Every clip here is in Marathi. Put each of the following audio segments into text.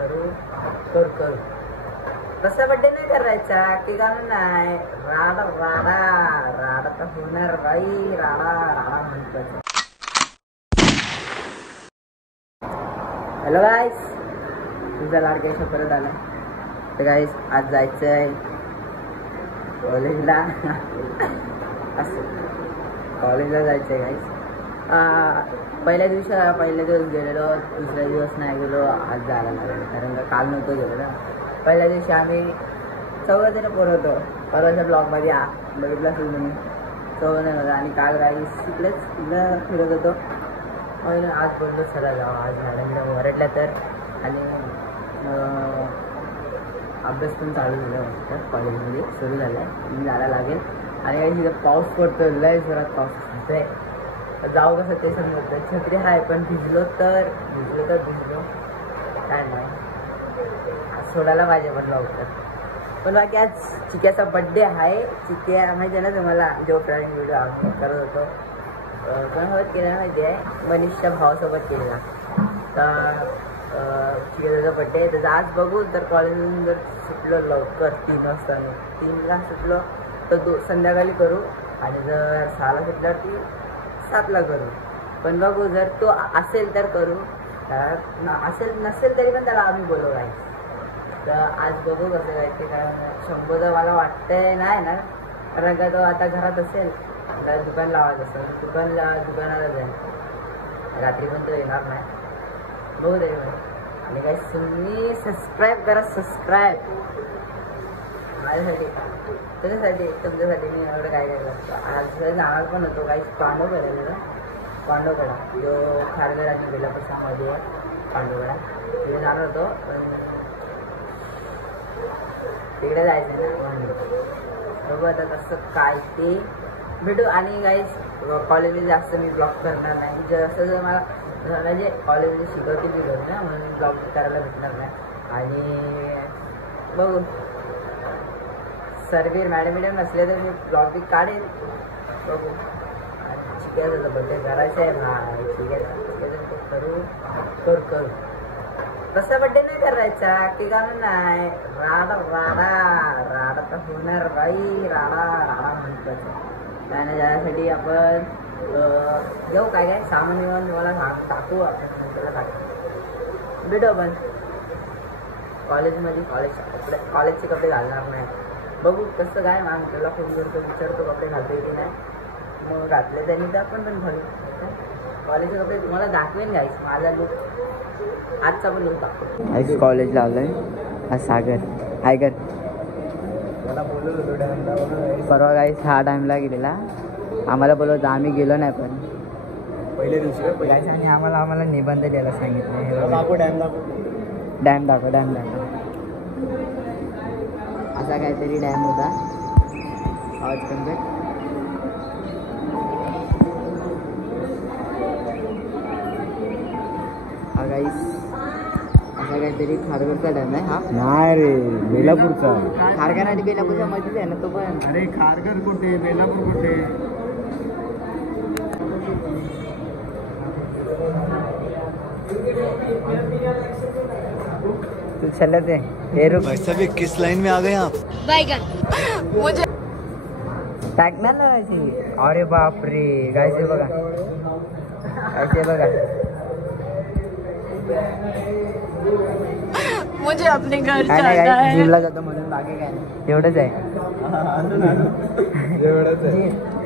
करू कर तसा बड्डे नाही करायचा की गाणं नाही राडा राडा राडा तर होणार बाई राडा राडा म्हणतो. हॅलो गाईस, तुझा लाडक्या शो परत आला. तर गाईस आज जायचं आहे कॉलेजला. असं कॉलेजला जायचं आहे गाईस. पहिल्या दिवस गेलेलो, दुसऱ्या दिवस नाही गेलो, आज जायला लागलो कारण का काल नव्हतं गेलो. पहिल्या दिवशी आम्ही 14 जण पोरं होतो. परवाच्या ब्लॉगमध्ये बघितलं असेल तुम्ही 14 जण होतं. आणि काल गाईस तिकडं फिरत होतो. आज बोललो सगळं गाव आज मॅडमला ओरडल्या तर. आणि अभ्यास पण चालू झाला वाटतं कॉलेजमध्ये सुरू झाला आहे, जायला लागेल. आणि काही तिथं पाऊस पडतो, लय जोरात पाऊस होतोय. जाऊ कसं ते समजत नाही. छत्री आहे पण भिजलो तर काय नाही. आज सोडायला पाहिजे पण लवकर. पण बाकी आज चिक्याचा बड्डे आहे. चिक्या माहिती आहे ना तुम्हाला, जो फ्रेंड व्हिडिओ आम्ही करत होतो कोणासोबत केलेला माहिती आहे, मनीषच्या भावासोबत केलेला. तर चिक्याचा बड्डे आहे. त्याचा आज बघू. तर कॉलेजमधून जर सुटलो लवकर 3 वाजता 3ला सुटलो तर संध्याकाळी करू. आणि जर 6ला सुटल्यावर ती 7ला करू. पण बघू, जर तो असेल तर करू, नसेल तरी पण त्याला आम्ही बोलू आहे. तर आज बघू कसं काय ते. कारण शंभर मला वाटतंय नाही ना, कारण का तो आता घरात असेल, त्याला दुकान लावायचं असेल, दुकानाला जाईल. रात्री पण तो येणार नाही, बघू तरी पण. आणि काही तुम्ही सबस्क्राईब करा, सबस्क्राईब माझ्यासाठी, तुमच्यासाठी मी एवढं काय करतो. आज जाणार पण होतो काही पांडवकडा जो खारघराची बेलापसामध्ये आहे. पांडवकडा तिथे जाणार होतो पण तिकडे जायचं ना. बघू आता कसं काय ते भेटू. आणि गाईस कॉलेजमध्ये जास्त मी ब्लॉग करणार नाही. जसं जर मला म्हणजे कॉलेजमध्ये शिकवतील बी करू ना, म्हणून ब्लॉग करायला भेटणार नाही. आणि बघू सर्वे मॅडम नसले तर मी ब्लॉग बी काढेल. बघू. चिक्याचा बड्डे करायचं आहे भाई. चिक्याचा करू तसा बड्डे नाही करायचा की गाणं नाही राडा राडा राडा तर होणार बाई राडा राडा म्हणतो. त्याने जाण्यासाठी आपण जाऊ. काय सामान येऊन तुम्हाला टाकू. आपण त्याला टाकू. भेटू आपण कॉलेजमध्ये. कॉलेजचे कपडे घालणार नाही. बघू कसं काय. त्याला फोन करतो, विचारतो कपडे घालतो की नाही. मग घातले त्यांनी तर आपण पण घालू. कॉलेजचे कपडे तुम्हाला दाखवेन गाईस. माझा लुक आजचा पण लुक दाखवतो. कॉलेज लावलंय आज सागर आयगर. परवा गाईस हा टाइमला गेलेला, आम्हाला बोलवतो, आम्ही गेलो नाही. पण पहिल्या दिवशी गाईस आणि आम्हाला निबंध द्यायला सांगितलं. डॅम दाखव असा काहीतरी डॅम होता. आवाज कमी कर. हा गाईस असा काहीतरी खारघरचा डॅम आहे. हा नाही रे, बेलापूरचा. खारघर आणि बेलापूरच्या मध्येच आहे ना तो पण. अरे खारघर कुठे, बेलापूर कुठे. तू चलत है सभी किस लाइन में आ गए आप. बैगन मुझे टाकणार ना अशी. अरे बापरे गायचे बघा, ऐसे बघा. मुझे अपने घर काय जाना नाही, है. जिमला जातो म्हणून बाकी काय नाही. एवढंच आहे.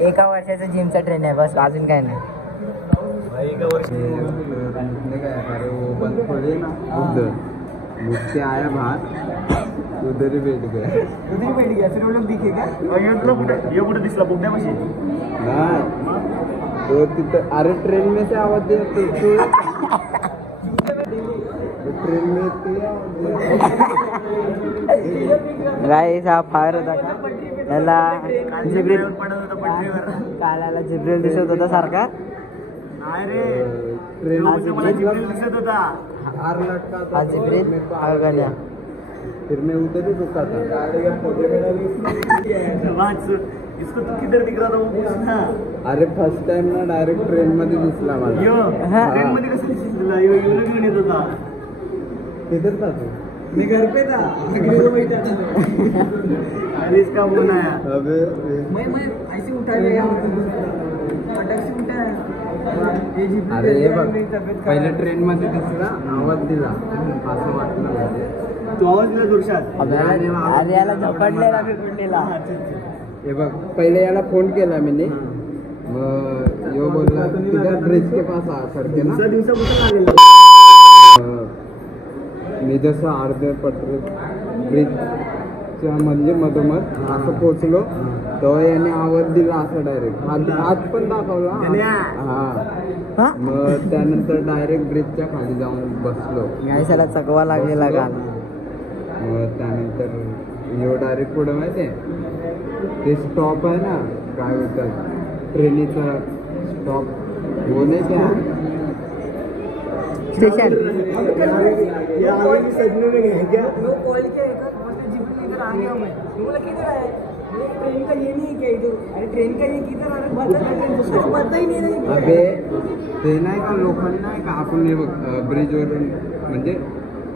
एका वर्षाचा जिमचा ट्रेन आहे बस, अजून काय नाही. मुझसे आया बाहर उधर ही बैठ गया. फिर वो लोग दिखे क्या? ये कुठे दिसला बुकण्यापाशी. नाही तो तिथं. अरे ट्रेन में से आवाज देतो ट्रेन में गाईस हा फायर होता का. त्याला जिब्रील कालाला जिब्रील दिसत होता सारखा. जिब्रील दिसत होता. हा जिब्रील हा गण्या. फिर मैं उधर ही रुका था. इसको तो किधर दिख रहा था वो पूछना. अरे फर्स्ट टाइम ना डायरेक्ट ट्रेन मध्ये दिसला मला. ट्रेन मध्ये कसं दिसला? घेऊन येत होता. किधर था तू? मैं घर पे था, अगले को बैठा था। अरे इसका फोन आया। अबे मैं ऐसे उठा लिया, अटक से उठाया। अरे हे बघ, पहिल्या ट्रेन मध्ये दिसला, आवाज दिला, असं वाटलं म्हणजे तू आवाज दिला जोरशात. अरे याला झपडलेला बिपडलेला. हे बघ, पहिले याला फोन केला मी, मग यो बोलला तुझ्या ब्रिज के पास आ करके ना. दिवसापासून आलेला. मी जसं अर्ध्या पत्र ब्रिजच्या म्हणजे मधोमध असं पोचलो तेव्हा याने आवाज दिला असं डायरेक्ट हात पण दाखवला. हा मग त्यानंतर डायरेक्ट ब्रिजच्या खाली जाऊन बसलो. गायसाला चकवा लागलेला काल. मग त्यानंतर यो डायरेक्ट पुढे माहितीये ते स्टॉप आहे ना, काय होतात ट्रेनीचा स्टॉप बोले त्या स्टेशन. ये आगे की सजने में है क्या? ट्रेन का ये नहीं है क्या इधर? अरे ट्रेन का ये किधर आ रहा है? पता ही नहीं. अबे ते नाही का लोखंड नाही का आपण हे बघ ब्रिजवरून म्हणजे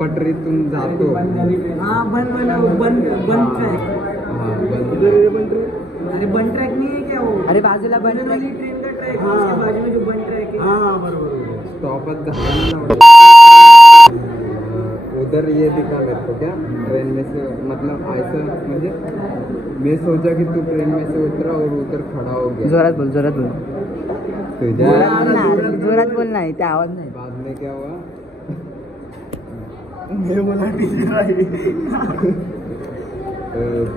पटरीतून जातो. हाँ बन ट्रैक. हा बंद. अरे बन ट्रैक नहीं है क्या वो? अरे बाजूला बन वाली ट्रेन का ट्रैक है, उसके बाजू में जो बन ट्रैक है. हाँ बरोबर. स्टॉपच झाला उधर ये दिखा मेरे को क्या ट्रेन में से मतलब ऐसा म्हणजे मैं सोचा कि तू ट्रेन में से उतरा और उधर खड़ा हो गया. जोरात बोल, जोरात बोल. तुझ्या जोरात बोल नाही, ते आवाज नाही. बाद में क्या हुआ? मैं बोला टीचर आई.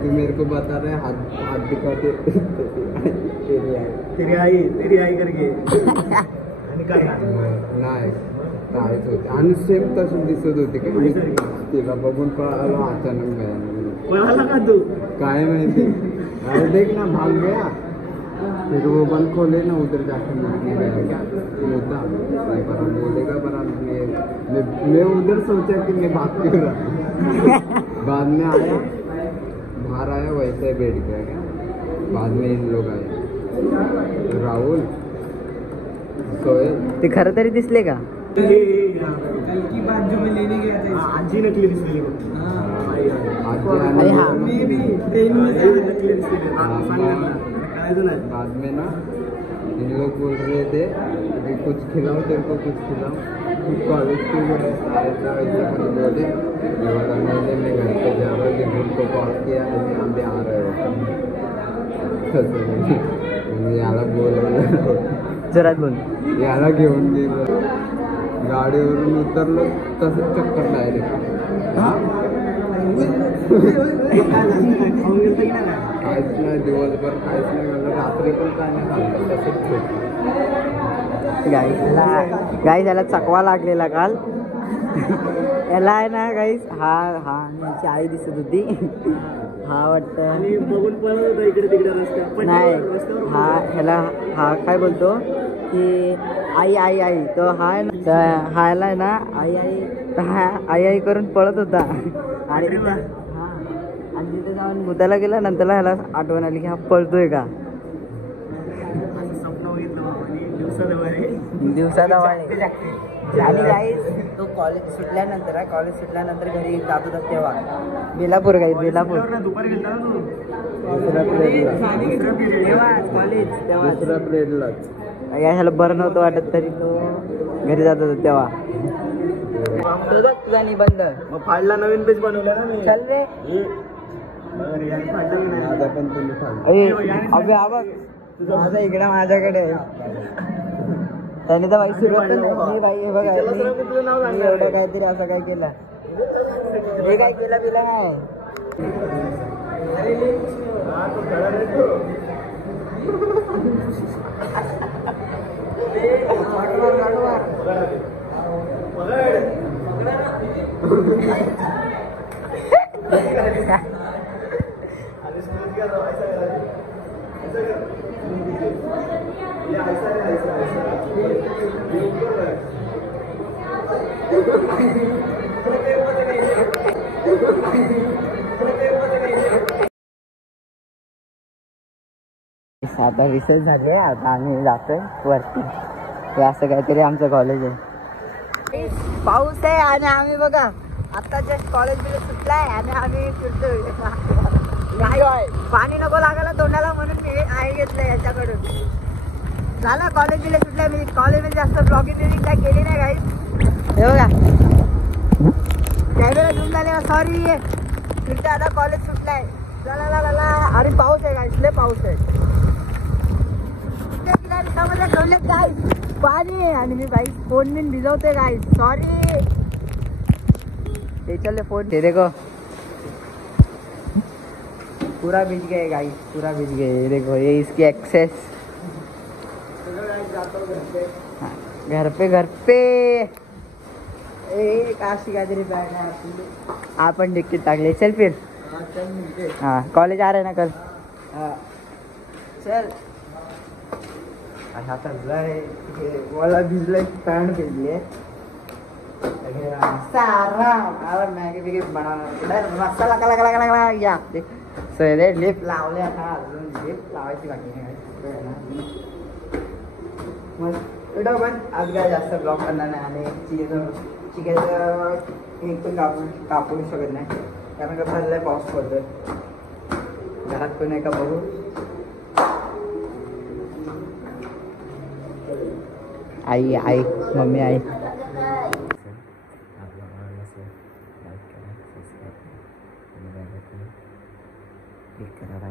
तू मेरे को बता रहे हाथ दिखाते तेरी आई करके. आणि काय नाही काहीच होते आणि सेम तसं दिसत होते का तिला बघून कळालं अचानक कोणाला का तू? काय माहिती. अरे देख ना भाग गया फिर वो बंद खोले ना उधर जाके क्या होता पर बोलेगा पर मैं उधर सोचा कि मैं भाग क्यों रहा. बाद में आया बाहर आया वैसे ही बैठ गया क्या. बाद में इन लोग आए राहुल सोहेल. ते खरं तरी दिसले का? कल की बात जो मैं लेने गया था, आजी नकली दिसलेली. अरे हाँ. मैं भी ट्रेन में से नकली दिसलेली. बाद में ना इन लोग बोल रहे थे कि कुछ खिलाओ तेरे को कुछ खिलाओ. कुछ कॉलेज के ऐसा बोले मैंने मैं घर पे जा रहा हूँ. जिन को कॉल किया हम भी आ रहे हो याला बोल जोरात बोल. याला घेऊन गेलो गाडीवरून उतरलो तसंच चक्कर डायरेक्ट. काहीच नाही दिवसभर काहीच नाही म्हणलं रात्री पण काय नाही खाल्लं तसंच गाईस याला चकवा लागलेला काल. याला आहे ना गाईस हा याची आई दिसत होती. हा वाटतं आणि बघून पळत होता इकडे तिकडे रस्त्यावर. नाही हा ह्याला हा काय बोलतो की आई आई आई तो हा ह्याला आहे ना आई आई आई आई करून पळत होता. आणि तिथे जाऊन मुद्दाला गेला. नंतरला ह्याला आठवण आली की हा पळतोय का. दिवसाला वाळे. आणि गाईस तो कॉलेज सुटल्यानंतर घरी जात होता तेव्हा बेलापूर गाईस बेलापूर दुपारी गेला ना तू. दुसऱ्या प्लेटला ह्याला बरं नव्हतं वाटत तरी तो घरी जात होता तेव्हा. तुझा निबंध मग फाडला नवीन पेज बनवला ना मी. चल रे. माझा पण तुम्ही खाल्ला. अबे आबा माझा इकडे माझ्याकडे आहे. त्याने तर बाई सुरुवात मी बाई हे बघा मी एवढं काहीतरी असं काय केलं हे काय केलं बिला काय. आता रिसर्च झाले. आता आम्ही जातोय वरती. हे असं काहीतरी आमचं कॉलेज आहे. पाऊस आहे आणि आम्ही बघा आता जस्ट कॉलेज बिलेज सुटलाय आणि आम्ही फिरतोय नाही पाणी नको लागायला तोंडाला म्हणून मी आहे घेतलंय याच्याकडून. झालं कॉलेज बिलेज सुटलाय. मी कॉलेजमध्ये जास्त ब्लॉगिंग बिलिंग काय केली नाही काही. हे बघा कॅमेरा घेऊन झाले. सॉरी तिथे आता कॉलेज सुटलाय. चला आणि पाऊस आहे गाईस, लय पाऊस आहे. ठेवले गाईस पाणी आणि मी गाईस फोन बिन भिजवते गाईस. सॉरी चले फोन दे देखो पूरा भीज गए गाइस, पूरा भीज गए. देखो ये इसकी एक्सेस. घर पे काशी काहीतरी बॅग आहे. आपण तिकीट टाकले. चल फिर. हाँ कॉलेज आ रहे ना कल. हाँ चल. आता वाला भिजलाय. पॅन्ट भिजली आहे. सारा मॅगी बिगी बनवणार. मसाला कला या सगळे लिप लावले. आता अजून लिप लावायची बाकी नाही. मग व्हिडिओ पण आज काय जास्त ब्लॉग करणार नाही. आणि चिकनचं एक पण कापू शकत नाही कारण का चाललाय पाऊस पडतोय. घरात पण आहे का बघू. आई मम्मी आई. क्लिक करा.